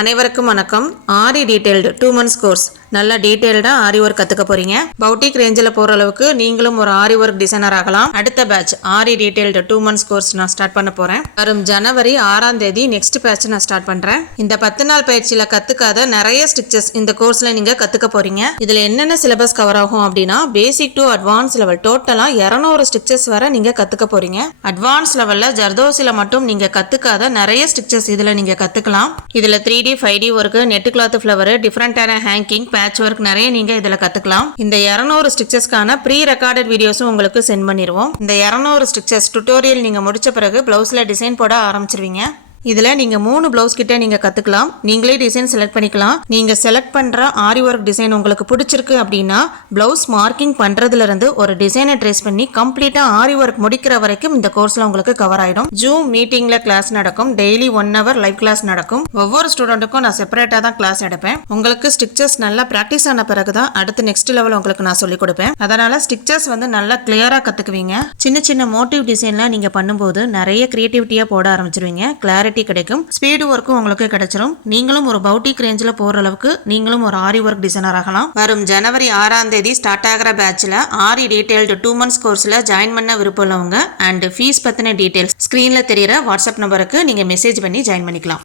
அனைவருக்கும் வணக்கம். ஆரி detailed 2 months course நல்லா டீடைல்டா ஆரி ஒர்க் கத்துக்க போறீங்க. பவுட்டிக் ரேஞ்சில் போற அளவுக்கு நீங்களும் ஒரு ஆரி ஒர்க் டிசைனர் ஆகலாம். அடுத்த பேட்ச் ஆரி டீடைல்டு 2 months கோர்ஸ் நான் ஸ்டார்ட் பண்ண போறேன். வரும் ஜனவரி 6ஆம் தேதி நெக்ஸ்ட் பேட்ச் நான் ஸ்டார்ட் பண்றேன். இந்த 10 நாள் பயிற்சியில கத்துக்காத நிறைய ஸ்டிச்சஸ் இந்த கோர்ஸ்ல நீங்க கத்துக்க போறீங்க. இதுல என்னென்ன சிலபஸ் கவர் ஆகும் அப்படின்னா பேசிக் டு அட்வான்ஸ் லெவல் டோட்டலா 200 ஸ்டிச்சஸ் வரை நீங்க கத்துக்க போறீங்க. அட்வான்ஸ் லெவல்ல ஜர்தோசில மட்டும் நீங்க கத்துக்காத நிறைய ஸ்டிச்சஸ் இதுல நீங்க கத்துக்கலாம். இதுல 3D 5D work, net cloth flower, டிஃபரெண்டான ஹேங்கிங், பேட்ச் ஒர்க் நிறைய நீங்க இதுல கத்துக்கலாம். இந்த 200 ஸ்டிச்சஸ்க்கான ப்ரீ ரெக்கார்டட் வீடியோஸும் உங்களுக்கு சென்ட் பண்ணிடுவோம். இந்த 200 ஸ்டிச்சஸ் டுட்டோரியல் நீங்க முடிச்ச பிறகு பிளவுஸ்ல டிசைன் போட ஆரம்பிச்சிருவீங்க. இதுல நீங்க 3 பிளவுஸ் கிட்ட நீங்க கத்துக்கலாம். நீங்களே டிசைன் செலக்ட் பண்ணிக்கலாம். நீங்க செலக்ட் பண்ற ஆரி ஒர்க் டிசைன் உங்களுக்கு பிடிச்சிருக்கு அப்படின்னா பிளவுஸ் மார்க்கிங் பண்றதுல இருந்து ஒரு டிசைனை ட்ரேஸ் பண்ணி கம்ப்ளீட்டா ஆரி ஒர்க் முடிக்கிற வரைக்கும் இந்த கோர்ஸ்ல உங்களுக்கு கவர் ஆயிடும். ஜூம் மீட்டிங்ல கிளாஸ் நடக்கும். டெய்லி 1 hour லைவ் கிளாஸ் நடக்கும். ஒவ்வொரு ஸ்டூடெண்ட்டுக்கும் நான் செப்பரேட்டா தான் கிளாஸ் எடுப்பேன். உங்களுக்கு ஸ்டிச்சஸ் நல்லா பிராக்டிஸ் ஆன பிறகுதான் அடுத்து நெக்ஸ்ட் லெவல் உங்களுக்கு நான் சொல்லி கொடுப்பேன். அதனால ஸ்டிச்சஸ் நல்லா கிளியரா கத்துக்குவீங்க. சின்ன சின்ன மோட்டிவ் டிசைன்லாம் நீங்க பண்ணும்போது நிறைய கிரியேட்டிவிட்டியா போட ஆரம்பிச்சிருவீங்க. கிளாரிட்டி கிடைக்கும். ஸ்பீடு ஒர்க்கும் உங்களுக்கு கிடைச்சிரும். நீங்களும் ஒரு பவுட்டிக் ரேஞ்சில் போற அளவுக்கு நீங்களும் ஒரு ஆரி ஒர்க் டிசைனர் ஆகலாம். வரும் ஜனவரி 6ஆம் தேதி ஸ்டார்ட் ஆகிற பேட்ச்ல ஆரி டீடைல்டு 2 months கோர்ஸ்ல ஜாயின் பண்ண விருப்பம் உள்ளவங்க அண்ட் ஃபீஸ் பத்தின டீடைல்ஸ் ஸ்கிரீன்ல தெரியற வாட்ஸ்அப் நம்பருக்கு நீங்க மெசேஜ் பண்ணி ஜாயின் பண்ணிக்கலாம்.